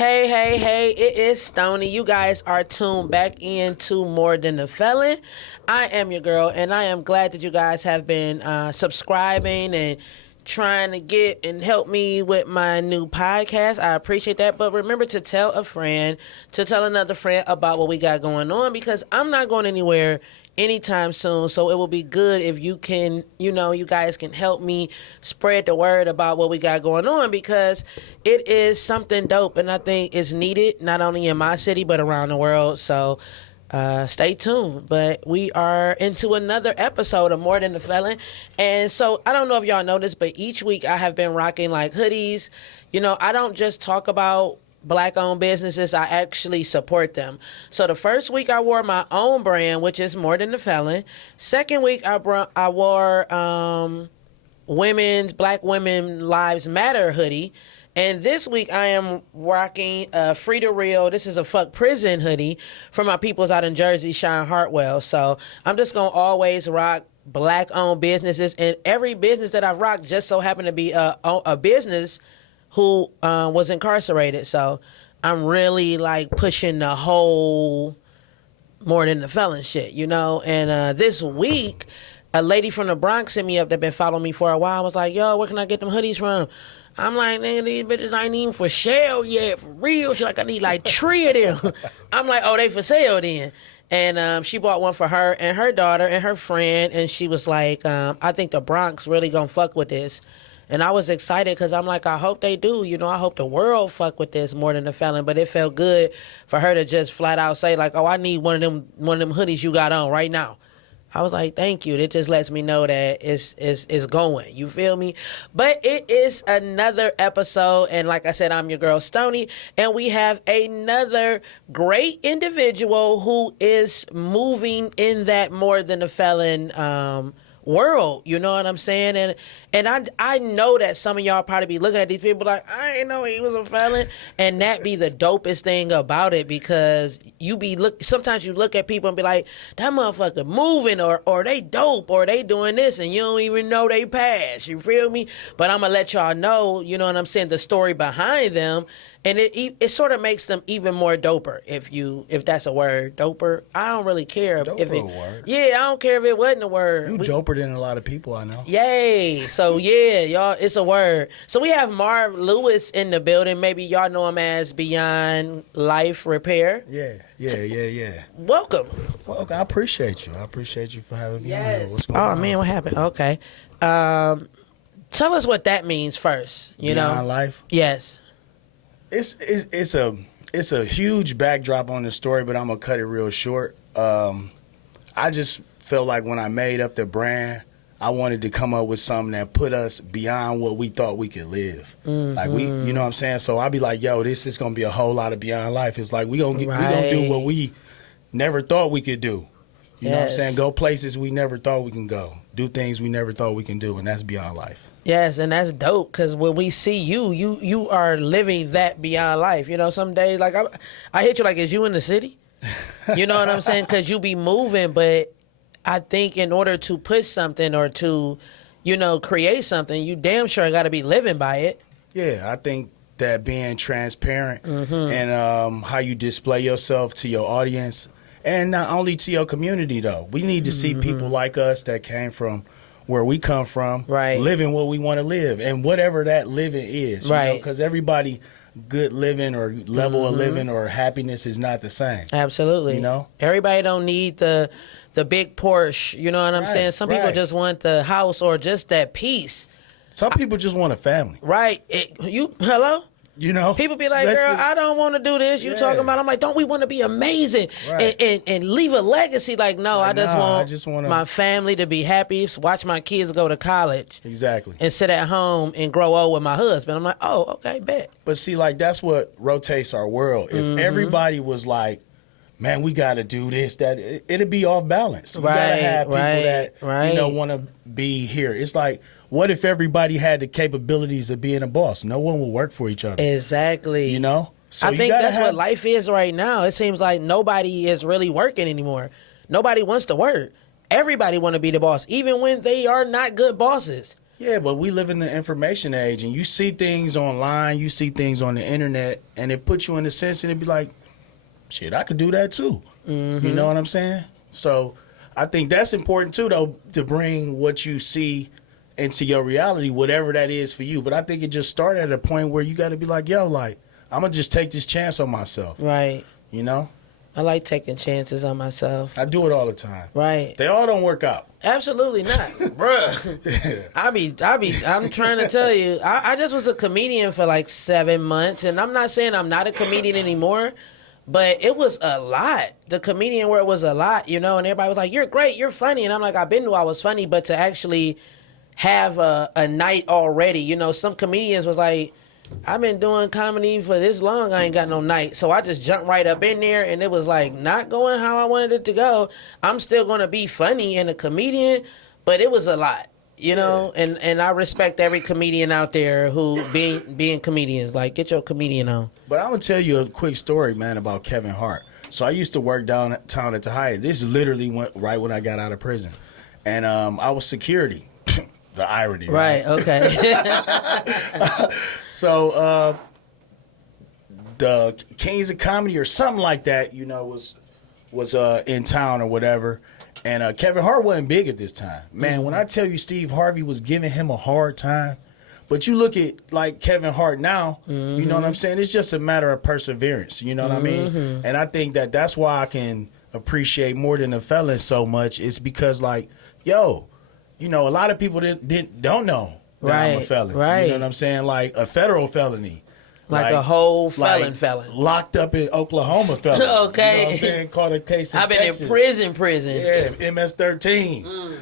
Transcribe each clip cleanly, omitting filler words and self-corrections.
Hey, hey, hey, it is Stoney. You guys are tuned back into More Than the Felon. I am your girl, and I am glad that you guys have been subscribing and trying to get and help me with my new podcast. I appreciate that. But remember to tell a friend, to tell another friend about what we got going on, because I'm not going anywhere anytime soon. So it will be good if you can, you guys can help me spread the word about what we got going on, because it is something dope and I think it's needed not only in my city but around the world. So stay tuned. But we are into another episode of More Than the Felon. And so I don't know if y'all know this, but each week I have been rocking like hoodies. I don't just talk about Black-owned businesses, I actually support them. So the first week I wore my own brand, which is More Than the Felon. Second week I wore Black Women Lives Matter hoodie. And this week I am rocking Free to Real. This is a Fuck Prison hoodie for my peoples out in Jersey, Sean Hartwell. So I'm just going to always rock Black-owned businesses. And every business that I've rocked just so happened to be a business who was incarcerated. So I'm really like pushing the whole More Than the Felon shit, And this week, a lady from the Bronx hit me up that been following me for a while. I was like, yo, where can I get them hoodies from? I'm like, nigga, these bitches ain't even for sale yet, for real. She's like, I need like 3 of them. I'm like, oh, they for sale then. And she bought one for her and her daughter and her friend. And she was like, I think the Bronx really gonna fuck with this. And I was excited because I'm like, I hope they do. I hope the world fuck with this More Than the Felon. But it felt good for her to just flat out say like, oh, I need one of them hoodies you got on right now. I was like, thank you. It just lets me know that it's going. You feel me? But it is another episode. And like I said, I'm your girl, Stoney. And we have another great individual who is moving in that More Than the Felon world, you know what I'm saying? And I know that some of y'all probably be looking at these people like, I ain't know he was a felon. And that be the dopest thing about it, because sometimes you look at people and be like, that motherfucker moving, or they dope, or they doing this, and you don't even know they passed. You feel me? But I'm gonna let y'all know, you know what I'm saying, the story behind them. And it sort of makes them even more doper, if that's a word, doper. I don't really care if it. Word. Yeah, I don't care if it wasn't a word. You doper than a lot of people I know. Yay! So yeah, y'all, it's a word. So we have Marv Lewis in the building. Maybe y'all know him as Beyond Life Repair. Yeah. Welcome. Well, I appreciate you. I appreciate you for having me on here. What's going on? Man, what happened? Okay. Tell us what that means first. Beyond Life. Yes. It's a huge backdrop on the story, but I'm gonna cut it real short. I just felt like when I made up the brand, I wanted to come up with something that put us beyond what we thought we could live. Mm-hmm. Like you know what I'm saying? So I'd be like, yo, this is gonna be a whole lot of Beyond Life. It's like we gonna do what we never thought we could do. You know what I'm saying? Go places we never thought we can go. Do things we never thought we can do, and that's Beyond Life. Yes, and that's dope, because when we see you are living that Beyond Life. Some days, like, I hit you like, is you in the city? You know what I'm saying? Because you be moving, but I think in order to push something or to, create something, you damn sure got to be living by it. Yeah, I think that being transparent and how you display yourself to your audience, and not only to your community, though. We need to see people like us that came from where we come from, living what we want to live, and whatever that living is, because everybody good living or level of living or happiness is not the same. Absolutely. Everybody don't need the big Porsche, you know what I'm saying? Some people just want the house or just that peace. Some people just want a family. Right. Hello? People be like, girl, I don't want to do this. You talking about? I'm like, don't we want to be amazing and leave a legacy? Like, no, I just want my family to be happy, watch my kids go to college. Exactly. And sit at home and grow old with my husband. I'm like, oh, okay, bet. But see, like, that's what rotates our world. If everybody was like, man, we got to do this, that, it'd be off balance. We got to have people that, want to be here. It's like, what if everybody had the capabilities of being a boss? No one will work for each other. Exactly. So I think that's what life is right now. It seems like nobody is really working anymore. Nobody wants to work. Everybody want to be the boss, even when they are not good bosses. Yeah, but we live in the information age, and you see things online, you see things on the internet, and it puts you in a sense, and it be like, shit, I could do that too. Mm-hmm. You know what I'm saying? So I think that's important too, though, to bring what you see into your reality, whatever that is for you. But I think it just started at a point where you got to be like, yo, like, I'm going to just take this chance on myself. Right. You know? I like taking chances on myself. I do it all the time. Right. They all don't work out. Absolutely not, bruh. I'm trying to tell you, I just was a comedian for like 7 months, and I'm not saying I'm not a comedian anymore, but it was a lot. The comedian world was a lot, you know, and everybody was like, you're great, you're funny. And I'm like, I've been knew I was funny, but to actually have a night already, you know, some comedians was like, I've been doing comedy for this long, I ain't got no night. So I just jumped right up in there, and it was like not going how I wanted it to go. I'm still going to be funny and a comedian, but it was a lot, you know? And I respect every comedian out there who being comedians. Like, get your comedian on. But I'm going to tell you a quick story, man, about Kevin Hart. So I used to work downtown at the Hyatt. This literally went right when I got out of prison. And I was security. The irony, right? Okay. So the Kings of Comedy or something like that, you know, was in town or whatever. And Kevin Hart wasn't big at this time. Man, when I tell you Steve Harvey was giving him a hard time, but you look at like Kevin Hart now, you know what I'm saying? It's just a matter of perseverance, you know what I mean? And I think that that's why I can appreciate more than the Felon so much. It's because like, yo, you know, a lot of people don't know that I'm a felon. Right. You know what I'm saying? Like a federal felony. Like a whole felon. Locked up in Oklahoma felon. Okay. You know what I'm saying? Caught a case in I've been Texas. in prison. Yeah, MS-13.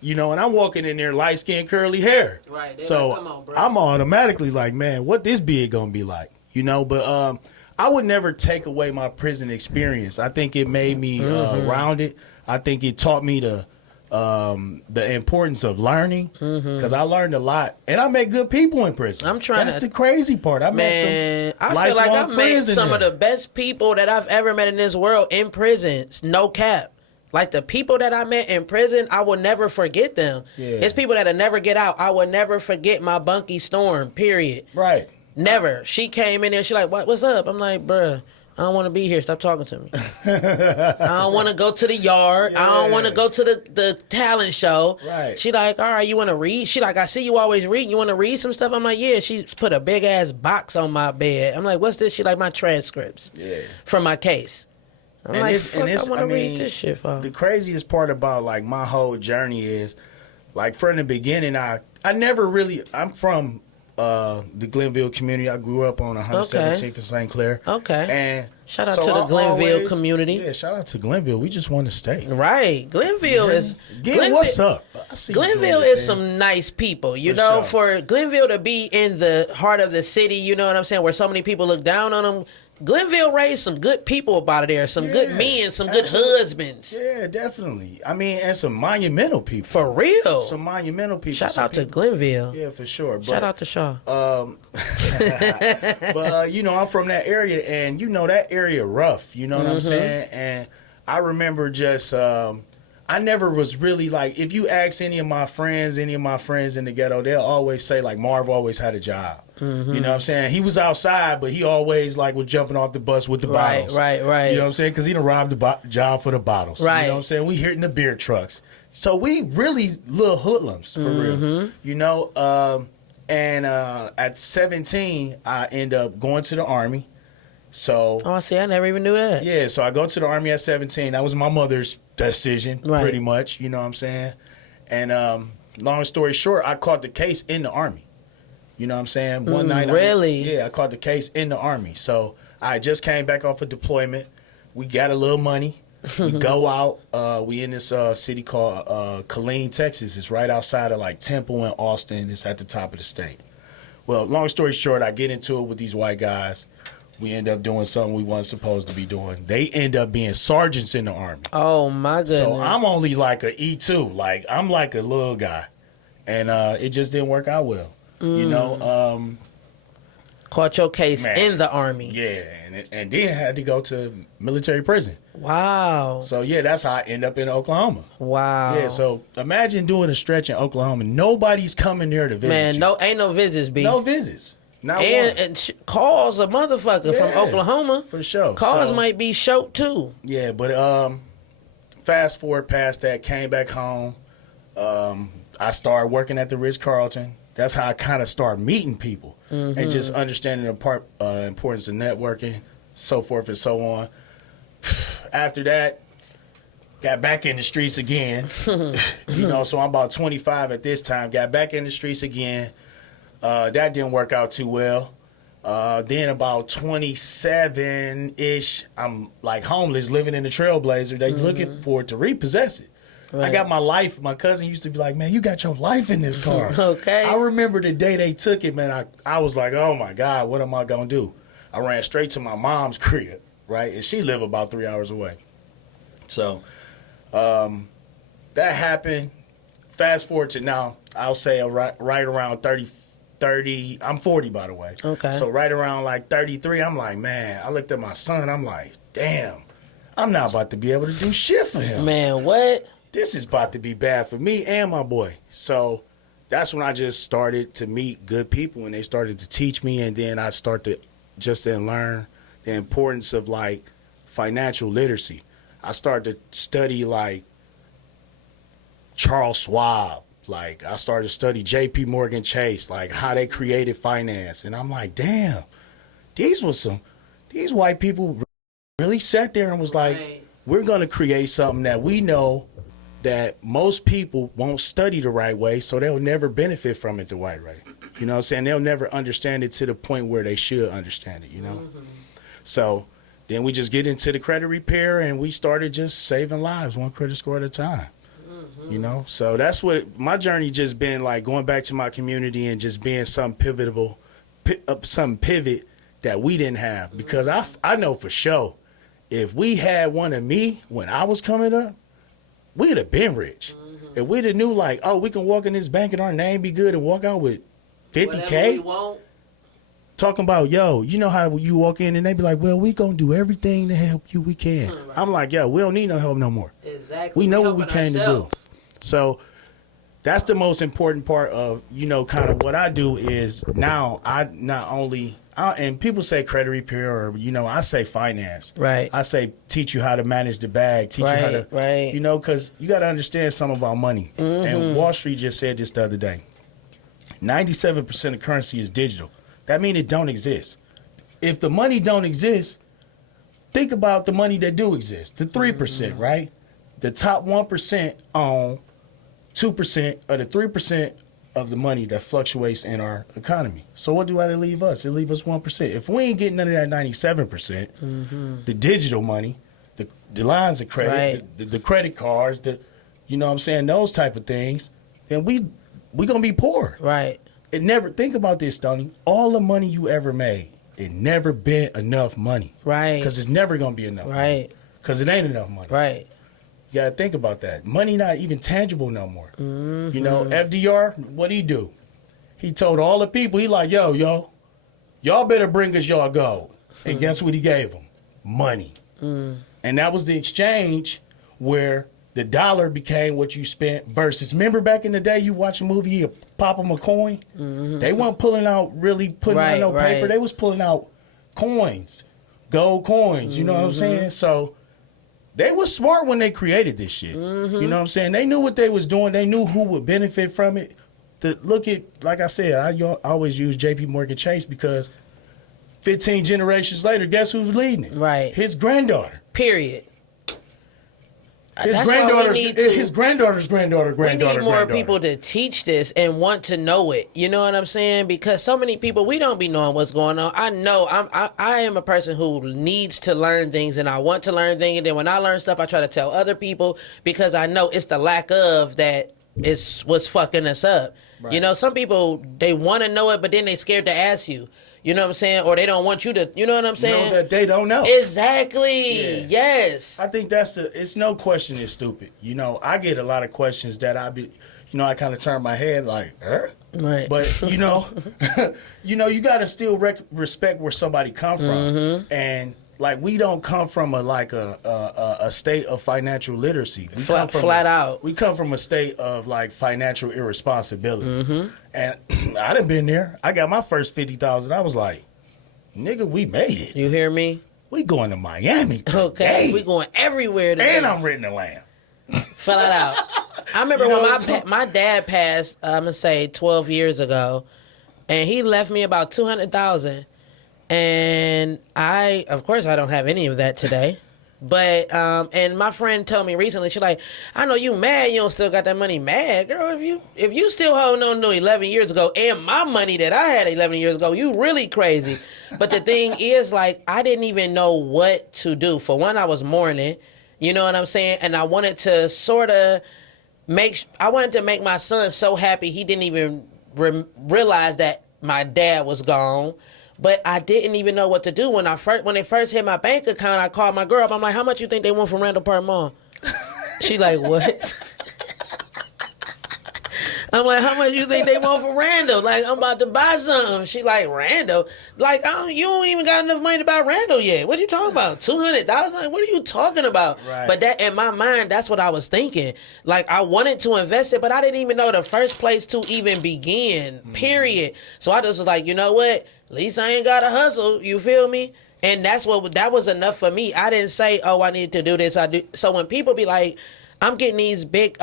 You know, and I'm walking in there light skin, curly hair. Right. So like, come on, bro. I'm automatically like, man, what this beard gonna be like? You know, but I would never take away my prison experience. I think it made me rounded. I think it taught me the importance of learning, because I learned a lot, and I met good people in prison. That's the crazy part. I met some I feel like I lifelong met friends in some of there. the best people that I've ever met in this world in prison. No cap. Like the people that I met in prison, I will never forget them. Yeah. It's people that'll never get out. I will never forget my bunkie Storm, period. Right. Never. She came in there, she like, what's up? I'm like, bruh, I don't want to be here. Stop talking to me. I don't want to go to the yard. I don't want to go to the talent show. Right. She like, all right, you want to read? She like, I see you always read. You want to read some stuff? I'm like, yeah. She put a big ass box on my bed. I'm like, what's this? She like, my transcripts from my case. I'm like, fuck, I want to read this shit for. The craziest part about like my whole journey is, like from the beginning, I never really. I'm from the Glenville community. I grew up on 117th and St. Clair. Okay. And shout out to the Glenville community. Yeah, shout out to Glenville. We just won the state. Right. Glenville is... what's up? I see Glenville is some nice people. You know, for Glenville to be in the heart of the city, you know what I'm saying, where so many people look down on them, Glenville raised some good people up out of there, some good men, some good husbands. Yeah, definitely. I mean, and some monumental people. For real. Some monumental people. Shout out to Glenville. Yeah, for sure. But, shout out to Shaw. But, you know, I'm from that area, and, you know, that area rough. You know what I'm saying? And I remember just... I never was really like, if you ask any of my friends in the ghetto, they'll always say like Marv always had a job. You know what I'm saying? He was outside, but he always like was jumping off the bus with the bottles. Right. You know what I'm saying? Because he done robbed the job for the bottles. Right. You know what I'm saying? We hitting the beer trucks. So we really little hoodlums for real. You know? And at 17, I end up going to the Army. So, oh, see, I never even knew that. Yeah, so I go to the Army at 17. That was my mother's decision, pretty much. You know what I'm saying? And long story short, I caught the case in the Army. You know what I'm saying? One night. Really? I caught the case in the Army. So I just came back off of deployment. We got a little money. We go out. We in this city called Killeen, Texas. It's right outside of like Temple and Austin. It's at the top of the state. Well, long story short, I get into it with these white guys. We end up doing something we weren't supposed to be doing. They end up being sergeants in the Army. Oh, my goodness. So I'm only like a E2. Like, I'm like a little guy. And it just didn't work out well. You know? Caught your case Man. in the Army. Yeah, and then had to go to military prison. Wow. So yeah, that's how I end up in Oklahoma. Wow. Yeah, so imagine doing a stretch in Oklahoma. Nobody's coming there to visit Man, you. no, ain't no visits, B. No visits. Not one. And calls a motherfucker from Yeah, Oklahoma. for sure. Calls So- might be short too. Yeah, but fast forward past that, came back home. I started working at the Ritz-Carlton. That's how I kind of started meeting people and just understanding the importance of networking, so forth and so on. After that, got back in the streets again. So I'm about 25 at this time. Got back in the streets again. That didn't work out too well. Then about 27-ish, I'm like homeless, living in the Trailblazer. They looking for it to repossess it. Right. I got my life. My cousin used to be like, man, you got your life in this car. Okay. I remember the day they took it, man. I was like, oh my God, what am I going to do? I ran straight to my mom's crib, right? And she lived about 3 hours away. So that happened. Fast forward to now, I'll say right around 30, I'm 40, by the way. Okay. So right around like 33, I'm like, man, I looked at my son, I'm like, damn, I'm not about to be able to do shit for him. Man, what? This is about to be bad for me and my boy. So that's when I just started to meet good people, and they started to teach me, and then I started just then learn the importance of like financial literacy. I started to study like Charles Schwab. Like I started to study J.P. Morgan Chase, like how they created finance. And I'm like, damn, these white people really sat there and was like, Right. we're going to create something that we know that most people won't study the right way, so they'll never benefit from it the right way. You know what I'm saying? They'll never understand it to the point where they should understand it, you know? So then we just get into the credit repair, and we started just saving lives, one credit score at a time. You know, so that's what my journey just been like, going back to my community and just being some some pivot that we didn't have. Because I know for sure, if we had one of me when I was coming up, we'd have been rich. If we'd have knew like, oh, we can walk in this bank and our name be good and walk out with Whatever we $50K. want. Talking about, yo, you know how you walk in and they be like, well, we gonna do everything to help you we can. Right. I'm like, yo, we don't need no help no more. Exactly. We know what we helping came to do. ourselves. So that's the most important part of, kind of what I do is now I not only, and people say credit repair or, I say finance. Right. I say teach you how to manage the bag, teach you how to, Right. because you got to understand something about money. And Wall Street just said this the other day. 97% of currency is digital. That means it don't exist. If the money don't exist, think about the money that do exist, the 3%, right? The top 1% own 2% or the 3% of the money that fluctuates in our economy. So what do that leave us? It leave us 1%. If we ain't getting none of that 97%, the digital money, the lines of credit, Right. the credit cards, those type of things, then we gonna be poor. Right. It never, think about this, Stoney. All the money you ever made, it never been enough money. Right. Because it's never gonna be enough money. Right. Because it ain't enough money. Right. You gotta think about that. Money not even tangible no more. FDR, what'd he do? He told all the people, he like, yo, y'all better bring us y'all gold. And guess what he gave them? Money. And that was the exchange where the dollar became what you spent versus, remember back in the day you watch a movie, you pop them a coin? They weren't putting out paper. Right. They was pulling out coins, gold coins, you know what I'm saying? So they was smart when they created this shit. You know what I'm saying? They knew what they was doing. They knew who would benefit from it. Look at, like I said, I always use J.P. Morgan Chase because 15 generations later, guess who's leading it? Right. His granddaughter. Period. His That's why we granddaughter's need to- his granddaughter's granddaughter, We need more granddaughter. people to teach this and want to know it. You know what I'm saying? Because so many people, we don't be knowing what's going on. I know I am a person who needs to learn things, and I want to learn things. And then when I learn stuff, I try to tell other people because I know it's the lack of that is what's fucking us up. Right. You know, some people, they want to know it, but then they scared to ask you. You know what I'm saying? Or they don't want you to, you know what I'm saying? Know that they don't know. Exactly. Yeah. Yes. I think it's no question it's stupid. I get a lot of questions that I kind of turned my head like, Right. But, you got to still respect where somebody come from. And, like, we don't come from a state of financial literacy. Flat out. We come from a state of, like, financial irresponsibility. And I done been there. I got my first $50,000. I was like, nigga, we made it. You hear me? We going to Miami today. Okay, we going everywhere today. And I'm renting the land. Flat out. I remember when my dad passed, I'm going to say 12 years ago, and he left me about $200,000. And of course, I don't have any of that today. But, and my friend told me recently, she's like, I know you mad you don't still got that money. Mad, girl, if you still holding on to 11 years ago and my money that I had 11 years ago, you really crazy. But the thing is, like, I didn't even know what to do. For one, I was mourning, you know what I'm saying? And I wanted to sort of make my son so happy he didn't even realize that my dad was gone. But I didn't even know what to do. When it first hit my bank account, I called my girl up. I'm like, how much you think they want from Randall Park Mall? She like, what? I'm like, how much you think they want from Randall? Like, I'm about to buy something. She like, Randall? Like, you don't even got enough money to buy Randall yet. What you talking about? $200,000? Like, what are you talking about? Right. But that, in my mind, that's what I was thinking. Like, I wanted to invest it, but I didn't even know the first place to even begin, period. So I just was like, you know what? At least I ain't got to hustle. You feel me? And that was enough for me. I didn't say, oh, I need to do this. So when people be like, I'm getting these big,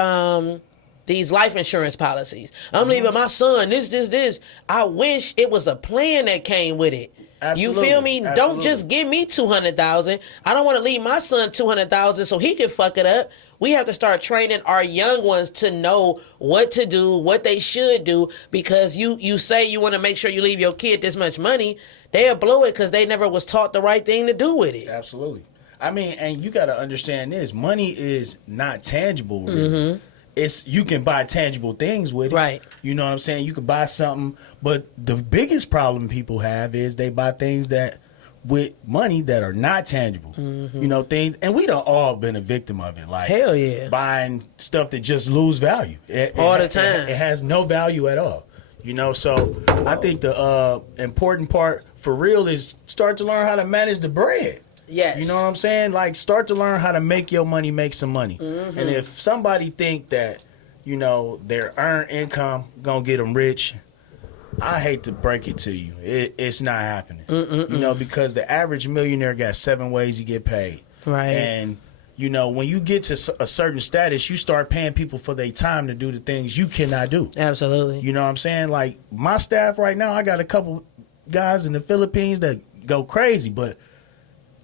these life insurance policies. I'm leaving my son this. I wish it was a plan that came with it. Absolutely. You feel me? Absolutely. Don't just give me $200,000. I don't want to leave my son $200,000 so he can fuck it up. We have to start training our young ones to know what to do, what they should do, because you say you want to make sure you leave your kid this much money, they'll blow it because they never was taught the right thing to do with it. Absolutely. I mean, and you got to understand this. Money is not tangible, really. You can buy tangible things with it. Right. You know what I'm saying? You could buy something, but the biggest problem people have is they buy things with money that are not tangible. Things, and we done all been a victim of it. Like, hell yeah. Buying stuff that just lose value. All the time. It has no value at all. So I think the important part for real is start to learn how to manage the bread. Yes. You know what I'm saying? Like, start to learn how to make your money make some money. And if somebody think that, their earned income gonna get them rich, I hate to break it to you. It's not happening. Because the average millionaire got 7 ways you get paid. Right. And, when you get to a certain status, you start paying people for their time to do the things you cannot do. Absolutely. You know what I'm saying? Like, my staff right now, I got a couple guys in the Philippines that go crazy, but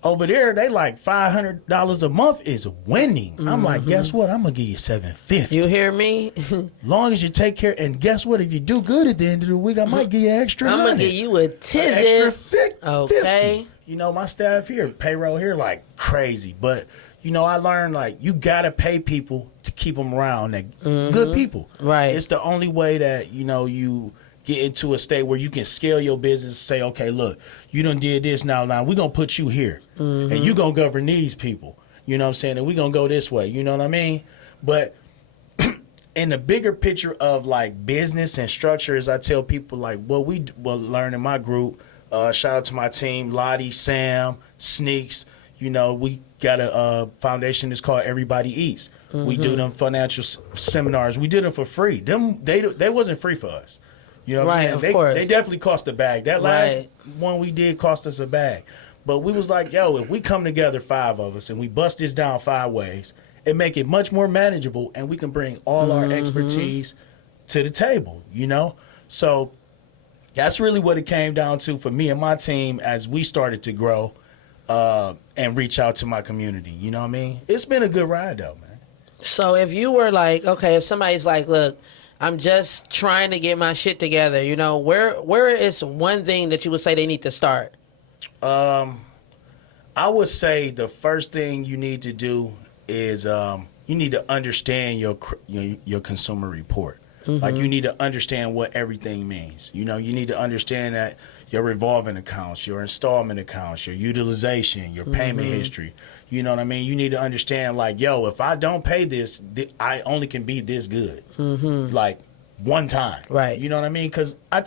over there, they like $500 a month is winning. I'm like, guess what? I'm gonna give you $750. You hear me? Long as you take care, and guess what? If you do good at the end of the week, I might give you extra. I'm gonna give you a tizzy. Extra 50. Okay. My staff here, payroll here, like crazy. But I learned like you gotta pay people to keep them around. Good people. Right. It's the only way that you get into a state where you can scale your business and say, okay, look, you done did this now we're going to put you here. And you going to govern these people. You know what I'm saying? And we're going to go this way. You know what I mean? But in the bigger picture of, like, business and structure, as I tell people, like, what we learn in my group, shout out to my team, Lottie, Sam, Sneaks. We got a foundation that's called Everybody Eats. We do them financial seminars. We did them for free. They wasn't free for us. You know what I'm saying? Of course. They definitely cost a bag. That last one we did cost us a bag. But we was like, yo, if we come together, 5 of us, and we bust this down 5 ways, it make it much more manageable, and we can bring all our expertise to the table, So that's really what it came down to for me and my team as we started to grow and reach out to my community. You know what I mean? It's been a good ride, though, man. So if you were like, okay, if somebody's like, look, I'm just trying to get my shit together. Where is one thing that you would say they need to start? I would say the first thing you need to do is you need to understand your consumer report. Like, you need to understand what everything means. You know, you need to understand that your revolving accounts, your installment accounts, your utilization, your payment history. You know what I mean? You need to understand, like, yo, if I don't pay this, I only can be this good. Like, one time. Right. You know what I mean? Because I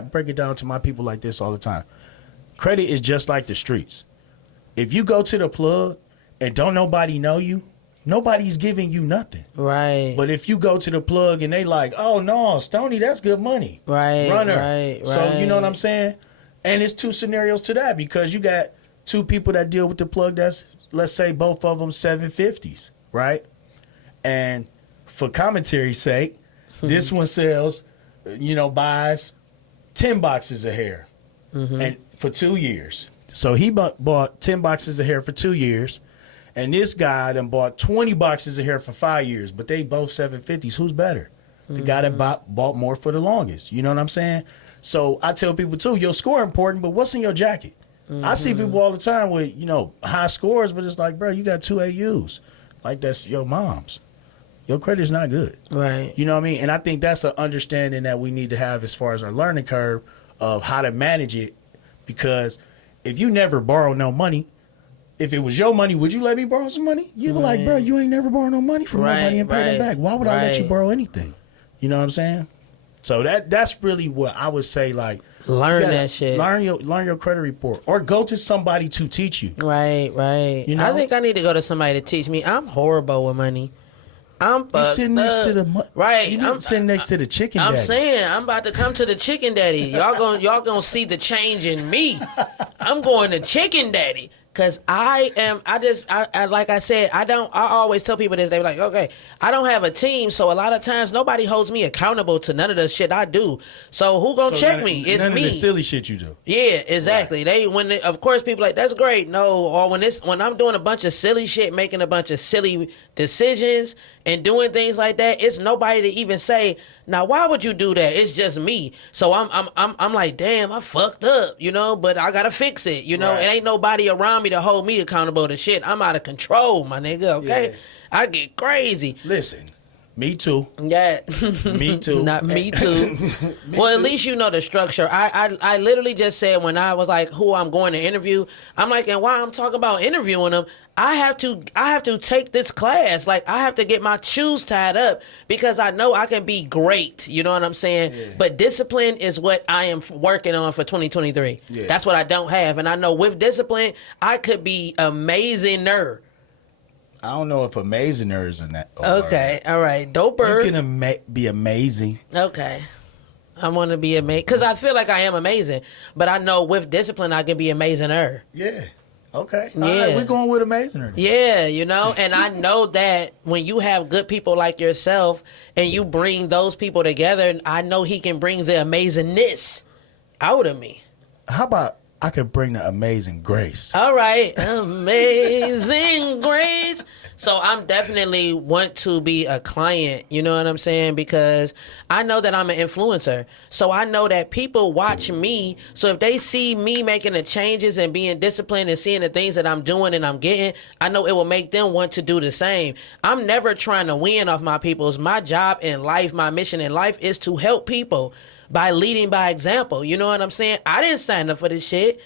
break it down to my people like this all the time. Credit is just like the streets. If you go to the plug and don't nobody know you, nobody's giving you nothing. Right. But if you go to the plug and they like, oh, no, Stoney, that's good money. Right. Runner. Right. So, you know what I'm saying? And it's two scenarios to that, because you got two people that deal with the plug that's, let's say, both of them 750s, right? And for commentary's sake, this one sells, buys 10 boxes of hair and for 2 years. So he bought 10 boxes of hair for 2 years. And this guy done bought 20 boxes of hair for 5 years, but they both 750s. Who's better? The guy that bought more for the longest. You know what I'm saying? So I tell people, too, your score important, but what's in your jacket? I see people all the time with, high scores, but it's like, bro, you got 2 AUs. Like, that's your mom's. Your credit's not good. Right. You know what I mean? And I think that's an understanding that we need to have as far as our learning curve of how to manage it. Because if you never borrow no money, if it was your money, would you let me borrow some money? You'd be like, bro, you ain't never borrowed no money from nobody and pay them back. Why would I let you borrow anything? You know what I'm saying? So that's really what I would say, like, learn that shit. Learn your credit report, or go to somebody to teach you. Right. I think I need to go to somebody to teach me. I'm horrible with money. I'm fucked up. Sitting next to the right. I'm sitting next to the chicken daddy. I'm saying I'm about to come to the chicken daddy. Y'all gonna see the change in me. I'm going to chicken daddy. Cause I like I said, I always tell people this. They be like, okay, I don't have a team, so a lot of times nobody holds me accountable to none of the shit I do. So who gonna check me? It's none me. Of the silly shit you do. Yeah, exactly. Right. Of course, people like, that's great. No, or when I'm doing a bunch of silly shit, making a bunch of silly decisions and doing things like that, it's nobody to even say, now why would you do that? It's just me. So I'm like, damn, I fucked up, but I gotta fix it. Right. It ain't nobody around me to hold me accountable to shit. I'm out of control, my nigga. Okay, yeah. I get crazy. Listen. Me too. Yeah. Me too. Not me too. Well, at least you know the structure. I literally just said, when I was like, who I'm going to interview, I'm like, and while I'm talking about interviewing them, I have to take this class. Like, I have to get my shoes tied up, because I know I can be great. You know what I'm saying? Yeah. But discipline is what I am working on for 2023. Yeah. That's what I don't have. And I know with discipline, I could be amazing-er. I don't know if amazinger is in that. Okay, all right. Doper. You can be amazing. Okay. I want to be amazing, because I feel like I am amazing, but I know with discipline I can be amazinger. Yeah. Okay. Yeah. All right, we're going with amazinger. Yeah, and I know that when you have good people like yourself and you bring those people together, I know he can bring the amazingness out of me. How about I could bring the amazing grace? All right. Amazing grace. So I'm definitely want to be a client, you know what I'm saying? Because I know that I'm an influencer. So I know that people watch me. So if they see me making the changes and being disciplined and seeing the things that I'm doing and I'm getting, I know it will make them want to do the same. I'm never trying to win off my peoples. My job in life, my mission in life is to help people by leading by example. You know what I'm saying? I didn't sign up for this shit.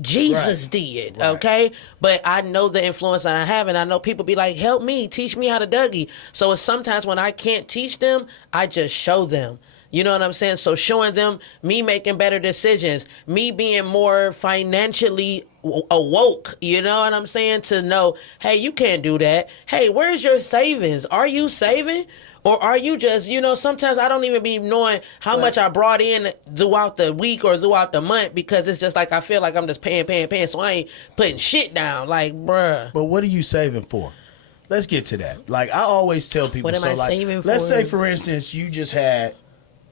Jesus did, okay? Right. But I know the influence I have, and I know people be like, help me, teach me how to Dougie. So it's sometimes when I can't teach them, I just show them. You know what I'm saying? So showing them me making better decisions, me being more financially awoke, you know what I'm saying? To know, hey, you can't do that. Hey, where's your savings? Are you saving? Or are you just, sometimes I don't even be knowing how much I brought in throughout the week or throughout the month, because it's just like I feel like I'm just paying. So I ain't putting shit down. Like, bruh. But what are you saving for? Let's get to that. Like, I always tell people, what am I saving for? Let's say, for instance, you just had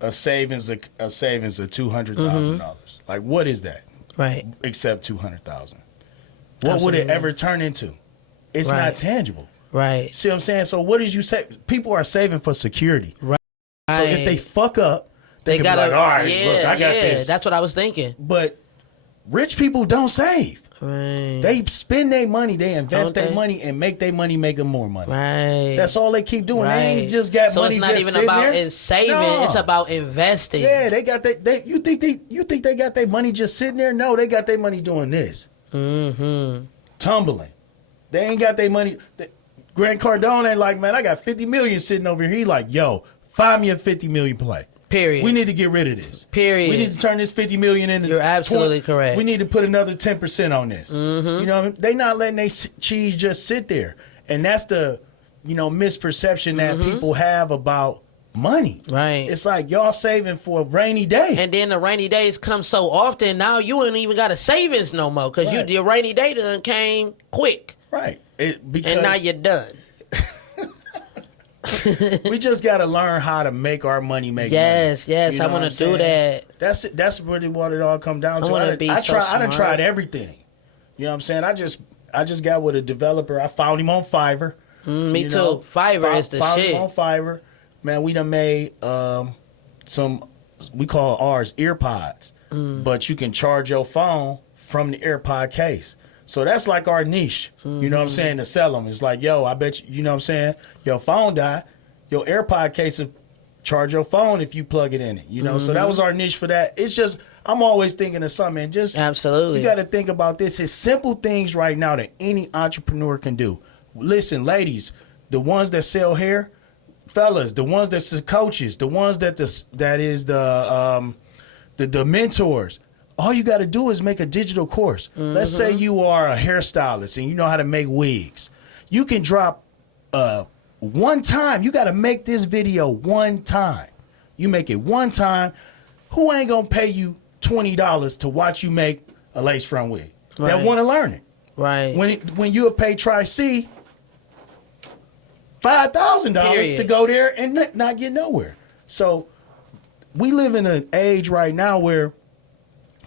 a savings of $200,000. Like, what is that? Right. Except $200,000. What would it ever turn into? It's not tangible. Right. See what I'm saying? So what did you say? People are saving for security. Right. So if they fuck up, they can be like, all right, look, I got this. That's what I was thinking. But rich people don't save. Right. They spend their money, they invest their money, and make their money making more money. Right. That's all they keep doing. Right. They ain't just got so money. So it's not just even about there. saving. No. It's about investing. Yeah, they got you think they got their money just sitting there? No, they got their money doing this. Mm-hmm. Tumbling. They ain't got their money. Grant Cardone ain't like, man, I got 50 million sitting over here. He like, yo, find me a 50 million play. Period. We need to get rid of this. Period. We need to turn this 50 million into. You're absolutely correct. We need to put another 10% on this. Mm-hmm. You know what I mean? They not letting their cheese just sit there. And that's the, misperception that people have about money. Right. It's like y'all saving for a rainy day. And then the rainy days come so often, now you ain't even got a savings no more because your rainy day done came quick. Right. Because and now you're done. we just got to learn how to make our money make money. Yes, You know I want to saying? do that. That's really what it all come down to. I done tried everything. You know what I'm saying? I just got with a developer. I found him on Fiverr. Me too. Fiverr is the found shit. Him on Fiverr. Man, we done made some, we call ours earpods. But you can charge your phone from the AirPod case. So that's like our niche, you know what I'm saying, to sell them. It's like, yo, I bet you know what I'm saying, your phone died, your AirPod case will charge your phone if you plug it in it, So that was our niche for that. It's just, I'm always thinking of something. Just absolutely, you got to think about this. It's simple things right now that any entrepreneur can do. Listen, ladies, the ones that sell hair, fellas, the ones that's the coaches, the ones that is the mentors. All you got to do is make a digital course. Let's say you are a hairstylist and you know how to make wigs. You can drop one time. You got to make this video one time. You make it one time. Who ain't going to pay you $20 to watch you make a lace front wig? Right. That want to learn it. Right. When you pay Tri-C $5,000 to go there and not get nowhere. So we live in an age right now where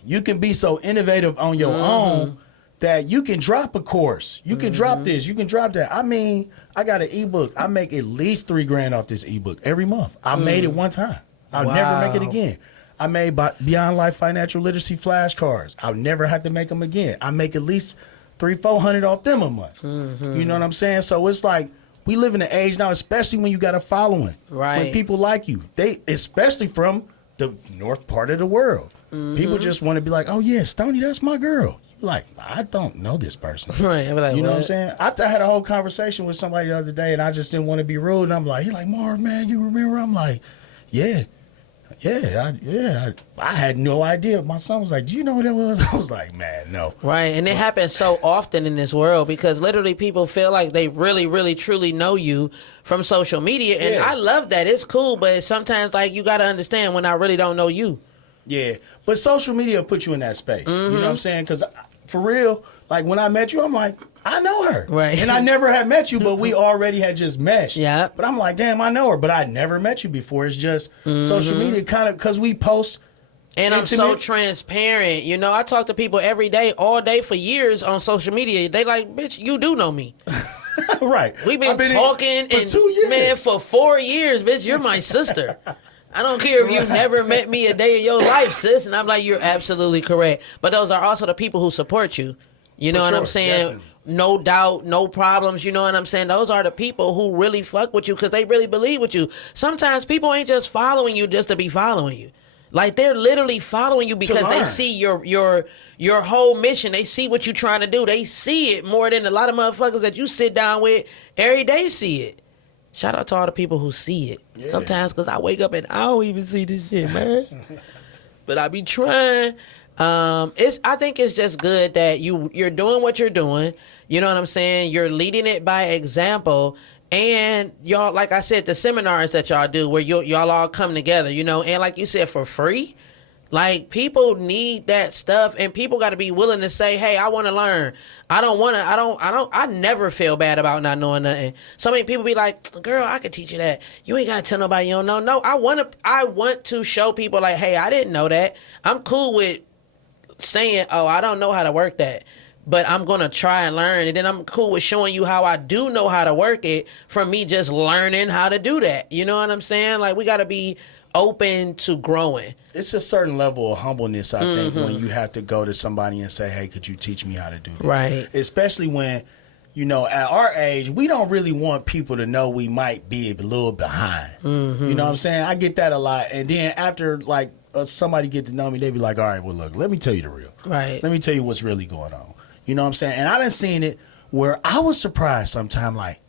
you can be so innovative on your own that you can drop a course. You can drop this. You can drop that. I mean, I got an ebook. I make at least $3,000 off this ebook every month. I made it one time. I'll never make it again. I made Beyond Life Financial Literacy flashcards. I'll never have to make them again. I make at least $300-$400 off them a month. You know what I'm saying? So it's like we live in an age now, especially when you got a following. Right. When people like you. They, especially from the north part of the world. People just want to be like, oh, yeah, Stoney, that's my girl. You're like, I don't know this person. Right. I'm like, you know what I'm saying? I had a whole conversation with somebody the other day, and I just didn't want to be rude. And I'm like, he's like, Marv, man, you remember? I'm like, yeah. I had no idea. My son was like, do you know who that was? I was like, man, no. Right. And it happens so often in this world because literally people feel like they really, really, truly know you from social media. And I love that. It's cool. But sometimes, like, you got to understand when I really don't know you. Yeah. But social media will put you in that space. You know what I'm saying? Because for real, like, when I met you, I'm like, I know her. Right. And I never had met you, but we already had just meshed. Yeah. But I'm like, damn, I know her, but I never met you before. It's just social media kind of, because we post. And I'm so transparent. You know, I talk to people every day, all day for years on social media. They like, bitch, you do know me. Right. We've been talking for 2 years. Man, for 4 years, bitch, you're my sister. I don't care if you never met me a day in your life, sis. And I'm like, you're absolutely correct. But those are also the people who support you. You know what I'm saying? Definitely. No doubt, no problems. You know what I'm saying? Those are the people who really fuck with you because they really believe with you. Sometimes people ain't just following you just to be following you. Like, they're literally following you because they see your whole mission. They see what you're trying to do. They see it more than a lot of motherfuckers that you sit down with every day see it. Shout out to all the people who see it. Yeah. Sometimes because I wake up and I don't even see this shit, man. But I be trying. I think it's just good that you're doing what you're doing. You know what I'm saying? You're leading it by example. And y'all, like I said, the seminars that y'all do where y'all all come together, you know, and like you said, for free. Like, people need that stuff, and people got to be willing to say, hey, I want to learn. I never feel bad about not knowing nothing. So many people be like, girl, I could teach you that. You ain't got to tell nobody you don't know. No, I want to show people like, hey, I didn't know that. I'm cool with saying, oh, I don't know how to work that, but I'm going to try and learn. And then I'm cool with showing you how I do know how to work it from me just learning how to do that. You know what I'm saying? Like, we got to be open to growing. It's a certain level of humbleness, I think, when you have to go to somebody and say, hey, could you teach me how to do this? Right. Especially when, you know, at our age, we don't really want people to know we might be a little behind. You know what I'm saying? I get that a lot. And then after, like, somebody get to know me, they be like, all right, well, look, let me tell you the real. Right. Let me tell you what's really going on. You know what I'm saying? And I done seen it where I was surprised sometime, like,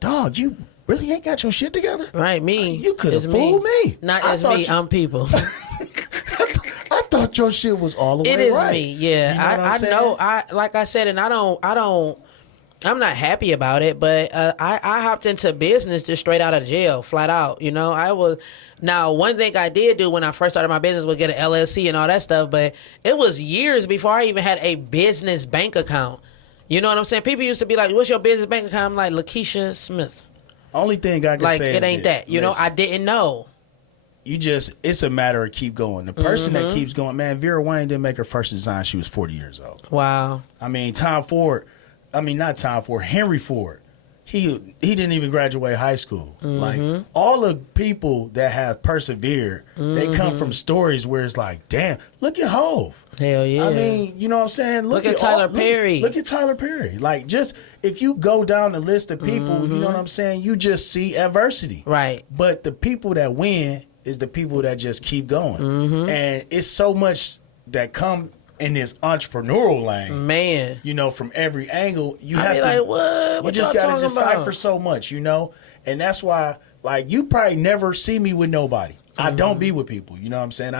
dog, you really ain't got your shit together? Right, me. You could have fooled me. Not as me, I'm people. I thought your shit was all the way right. It is me, yeah. You know I know, like I said, and I'm not happy about it, but I hopped into business just straight out of jail, flat out. You know, now, one thing I did do when I first started my business was get an LLC and all that stuff, but it was years before I even had a business bank account. You know what I'm saying? People used to be like, what's your business bank account? I'm like, Lakeisha Smith. Only thing I can like, say it ain't this. that. You know, I didn't know. It's a matter of keep going. The person that keeps going, man, Vera Wayne didn't make her first design. She was 40 years old. Wow. I mean, Henry Ford. He didn't even graduate high school. Like, all the people that have persevered, they come from stories where it's like, damn, look at Hove. Hell yeah. I mean, you know what I'm saying? Look at Tyler Perry. Look at Tyler Perry. Like, just, if you go down the list of people, you know what I'm saying? You just see adversity. Right. But the people that win is the people that just keep going. And it's so much that come in this entrepreneurial lane, man, you know, from every angle, you have to, like, what you just got to decipher so much, you know, and that's why, like, you probably never see me with nobody. I don't be with people, you know what I'm saying?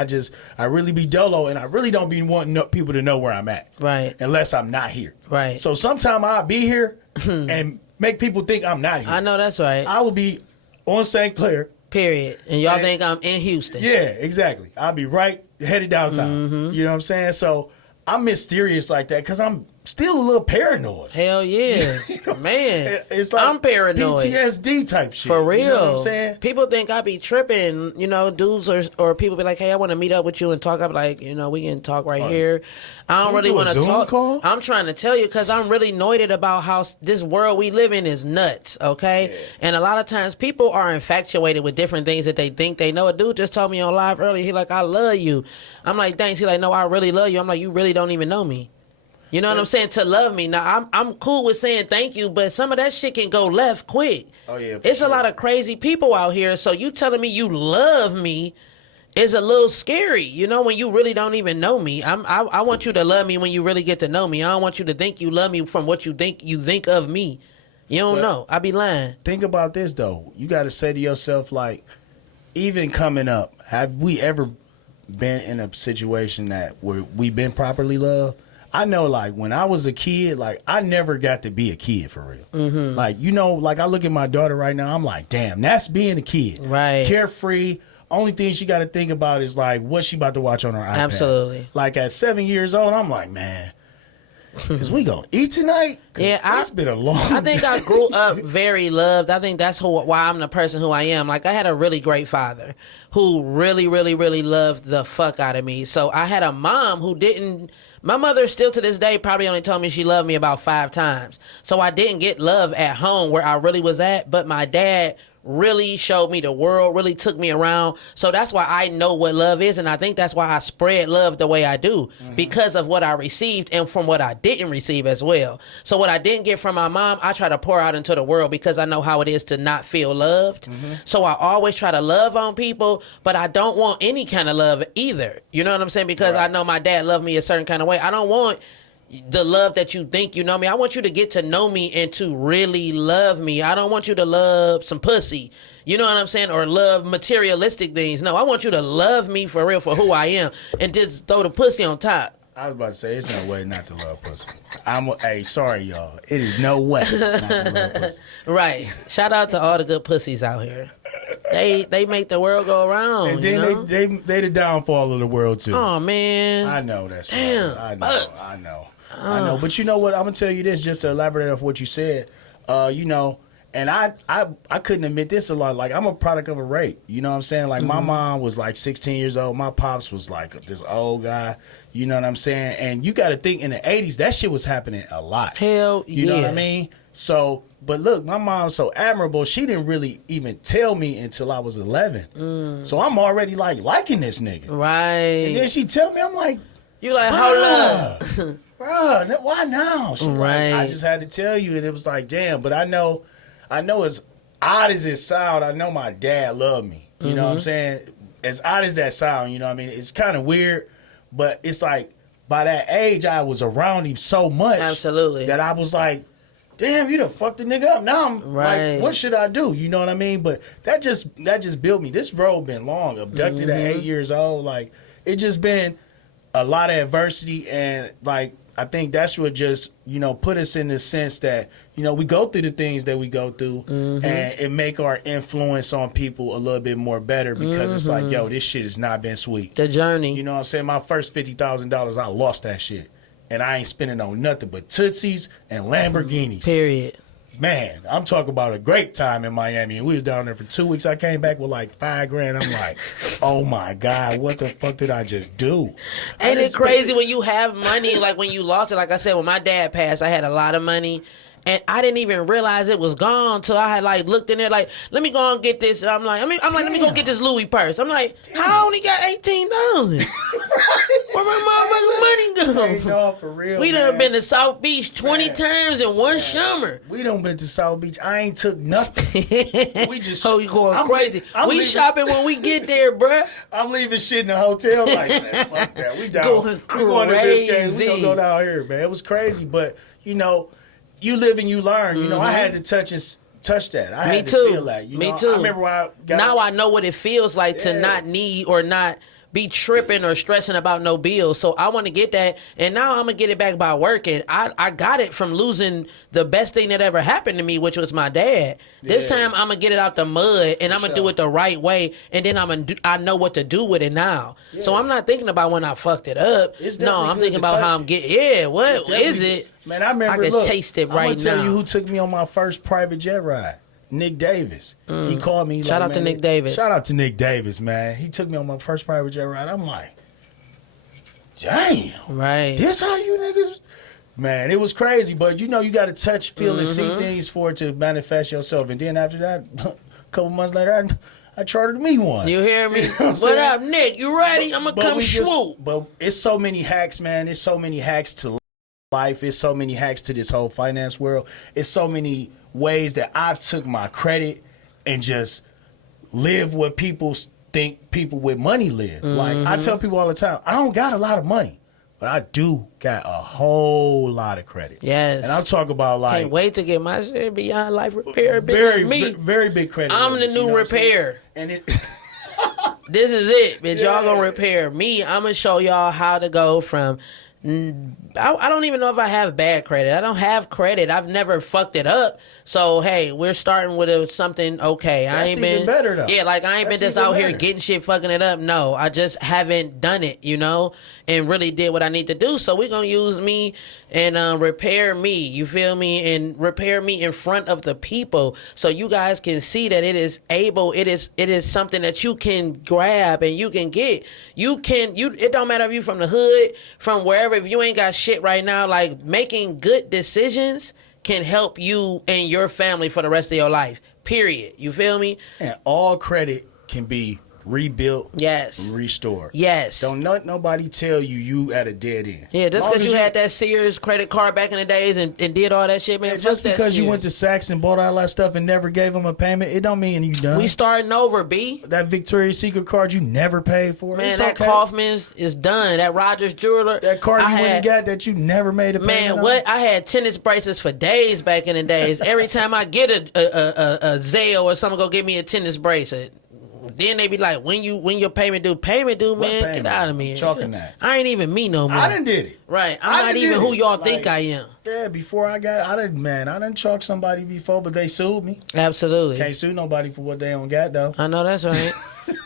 I really be dolo, and I really don't be wanting people to know where I'm at, right? Unless I'm not here, right? So sometime I'll be here and make people think I'm not here. I know that's right. I will be on St. Clair, period, and y'all think I'm in Houston. Yeah, exactly. I'll be right headed downtown. You know what I'm saying? So I'm mysterious like that because I'm still a little paranoid. Hell yeah. You know, man. It's like I'm paranoid. PTSD type shit. For real. You know what I'm saying? People think I be tripping, you know, dudes or people be like, hey, I want to meet up with you and talk. I be like, you know, we can talk right here. I don't really want to talk. Call? I'm trying to tell you because I'm really annoyed about how this world we live in is nuts, okay? Yeah. And a lot of times people are infatuated with different things that they think they know. A dude just told me on live earlier, he like, I love you. I'm like, thanks. He like, no, I really love you. I'm like, you really don't even know me. You know what I'm saying? To love me. Now, I'm cool with saying thank you, but some of that shit can go left quick. Oh, yeah. It's a lot of crazy people out here, so you telling me you love me is a little scary, you know, when you really don't even know me. I want you to love me when you really get to know me. I don't want you to think you love me from what you think of me. You don't know. I be lying. Think about this, though. You got to say to yourself, like, even coming up, have we ever been in a situation where we've been properly loved? I know, like, when I was a kid, like, I never got to be a kid for real. Like, you know, like, I look at my daughter right now, I'm like, damn, that's being a kid. Right. Carefree. Only thing she got to think about is, like, what she about to watch on her iPad. Absolutely. Like, at 7 years old, I'm like, man, is we going to eat tonight? Yeah, it's been a long I think I grew up very loved. I think that's why I'm the person who I am. Like, I had a really great father who really, really, really loved the fuck out of me. So I had a mom who didn't... My mother still to this day probably only told me she loved me about 5 times. So I didn't get love at home where I really was at, but my dad really showed me the world, really took me around. So that's why I know what love is, and I think that's why I spread love the way I do, because of what I received and from what I didn't receive as well. So what I didn't get from my mom, I try to pour out into the world because I know how it is to not feel loved. So I always try to love on people, but I don't want any kind of love either. You know what I'm saying? Because I know my dad loved me a certain kind of way. I don't want the love that you think you know me. I want you to get to know me and to really love me. I don't want you to love some pussy, you know what I'm saying, or love materialistic things. No, I want you to love me for real, for who I am, and just throw the pussy on top. I was about to say, it's no way not to love pussy. Hey, sorry, y'all. It is no way not to love pussy. Right. Shout out to all the good pussies out here. They make the world go around. And then you know? they the downfall of the world, too. Oh, man. I know that's Damn. right. I know. But you know what? I'm going to tell you this just to elaborate off what you said. You know, and I couldn't admit this a lot. Like, I'm a product of a rape. You know what I'm saying? Like, my mom was like 16 years old. My pops was like this old guy. You know what I'm saying? And you got to think in the 80s, that shit was happening a lot. Hell yeah. You know what I mean? So, but look, my mom's so admirable. She didn't really even tell me until I was 11. So I'm already like liking this nigga. Right. And then she tell me, I'm like, you like, hold up. Bruh, why now? She Right. like, I just had to tell you. And it was like, damn. But I know as odd as it sound, I know my dad loved me. You know what I'm saying? As odd as that sound, you know what I mean? It's kind of weird, but it's like by that age, I was around him so much. Absolutely. That I was like, damn, you done fucked the nigga up. Now I'm Right. like, what should I do? You know what I mean? But that just built me. This road been long. Abducted at 8 years old. Like, it just been a lot of adversity, and like I think that's what just, put us in the sense that, we go through the things that we go through, and it make our influence on people a little bit more better, because it's like, yo, this shit has not been sweet. The journey. You know what I'm saying? My first $50,000, I lost that shit. And I ain't spending on nothing but Tootsies and Lamborghinis. Period. Man, I'm talking about a great time in Miami. And we was down there for 2 weeks. I came back with like $5,000. I'm like, oh my God, what the fuck did I just do? Ain't it crazy when you have money, like when you lost it? Like I said, when my dad passed, I had a lot of money. And I didn't even realize it was gone until I had like looked in there like, let me go and get this. I'm like, let me go get this Louis purse. I'm like, I only got $18,000. Where my motherfucking money go? Hey, no, for real. We done been to South Beach 20 times in one summer. We done been to South Beach. I ain't took nothing. We just. Oh, you going crazy? We shopping when we get there, bruh. I'm leaving shit in the hotel like, man, fuck that. We down. Going we going to Biscayne. crazy. We gonna go down here, man. It was crazy, but you live and you learn. I had to touch that. I had to feel that. Me too. I remember when I got now I know what it feels like to not need or not be tripping or stressing about no bills. So I want to get that, and now I'm gonna get it back by working. I got it from losing the best thing that ever happened to me, which was my dad. This time I'm gonna get it out the mud, and I'm gonna do it the right way, and then I know what to do with it now. Yeah. So I'm not thinking about when I fucked it up. No, I'm thinking about how I'm getting. Yeah, what is it? Man, I remember. I can taste it right now. I'm gonna tell you who took me on my first private jet ride. Nick Davis. He called me. Shout out to Nick Davis. Shout out to Nick Davis, man. He took me on my first private jet ride. I'm like, damn. Right. This how you niggas. Man, it was crazy. But you got to touch, feel, and see things for it to manifest yourself. And then after that, a couple months later, I chartered me one. You hear me? What up, Nick? You ready? I'm going to come swoop. But it's so many hacks, man. It's so many hacks to life. It's so many hacks to this whole finance world. It's so many ways that I've took my credit and just live what people think people with money live. Like I tell people all the time, I don't got a lot of money, but I do got a whole lot of credit. Yes. And I'm talking about like, can't wait to get my shit beyond life repair. Very big credit. I'm the new repair. And it this is it, bitch. Y'all gonna repair me. I'm gonna show y'all how to go from I don't even know if I have bad credit. I don't have credit. I've never fucked it up. So hey, we're starting with something okay. That's I ain't been even better though. Yeah, like I ain't been just out here getting shit, fucking it up. No, I just haven't done it, and really did what I need to do. So we're gonna use me and repair me. You feel me? And repair me in front of the people, so you guys can see that it is able. It is something that you can grab and you can get. It don't matter if you from the hood, from wherever. If you ain't got shit right now, like making good decisions can help you and your family for the rest of your life. Period. You feel me? And all credit can be rebuilt, yes, restored. Yes. Don't let nobody tell you at a dead end. Yeah, just because you had that Sears credit card back in the days and did all that shit, man. Yeah, just because you went to Saks and bought all that stuff and never gave them a payment, it don't mean you done. We starting over, B. That Victoria's Secret card you never paid for. Man, it's that okay. Kaufman's is done. That Rogers Jeweler. That card you went and got that you never made a payment Man, what? I had tennis bracelets for days back in the days. Every time I get a Zelle or someone go get me a tennis bracelet, then they be like, when your payment due? Payment due, man. Payment? Get out of me. Chalking that. I ain't even me no more. I done did it. Right. I'm not even who y'all think I am. Yeah, before I done chalked somebody before, but they sued me. Absolutely. Can't sue nobody for what they don't got though. I know that's right.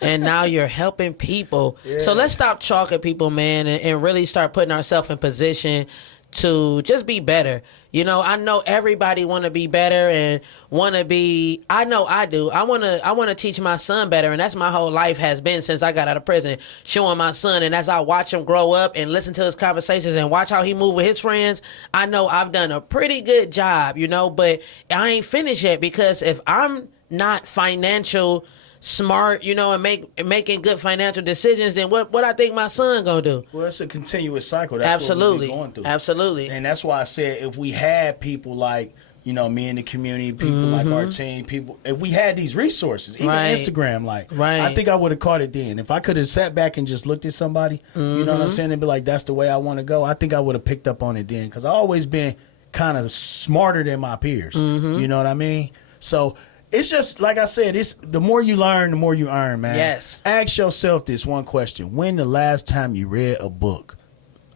And now you're helping people. Yeah. So let's stop chalking people, man, and really start putting ourselves in position to just be better. You know, I know everybody want to be better and want to be. I know I do. I want to teach my son better, and that's my whole life has been since I got out of prison, showing my son. And as I watch him grow up and listen to his conversations and watch how he move with his friends, I know I've done a pretty good job. You know, but I ain't finished yet, because if I'm not financial smart, you know, and making good financial decisions, then what I think my son gonna do? Well, it's a continuous cycle. That's Absolutely. what we're going through. Absolutely. And that's why I said, if we had people like, you know, me in the community, people like our team, people, if we had these resources, even Right. Instagram, like, Right. I think I would have caught it then. If I could have sat back and just looked at somebody, you know what I'm saying, and be like, that's the way I want to go, I think I would have picked up on it then, because I always been kind of smarter than my peers. You know what I mean? So it's just, like I said, it's the more you learn, the more you earn, man. Yes. Ask yourself this one question. When the last time you read a book?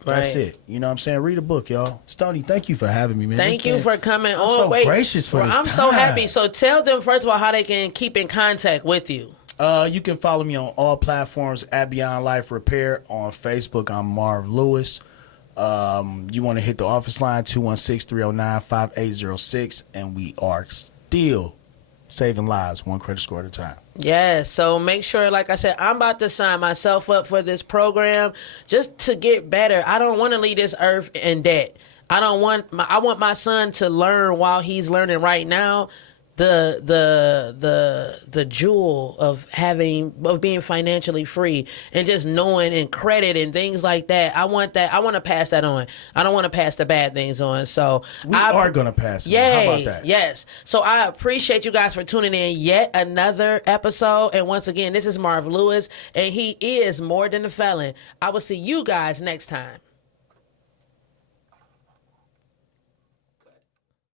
That's Right. it. You know what I'm saying? Read a book, y'all. Stoney, thank you for having me, man. Thank you for coming on. so Wait, gracious for this I'm so time. happy. So tell them, first of all, how they can keep in contact with you. You can follow me on all platforms at Beyond Life Repair. On Facebook, I'm Marv Lewis. You want to hit the office line, 216-309-5806, and we are still saving lives one credit score at a time. Yeah, so make sure, like I said, I'm about to sign myself up for this program just to get better. I don't want to leave this earth in debt. I want my son to learn while he's learning right now the jewel of being financially free, and just knowing and credit and things like that. I want to pass that on. I don't want to pass the bad things on. So We are going to pass it. Yay, How about that? yes. So I appreciate you guys for tuning in yet another episode. And once again, this is Marv Lewis, and he is more than a felon. I will see you guys next time.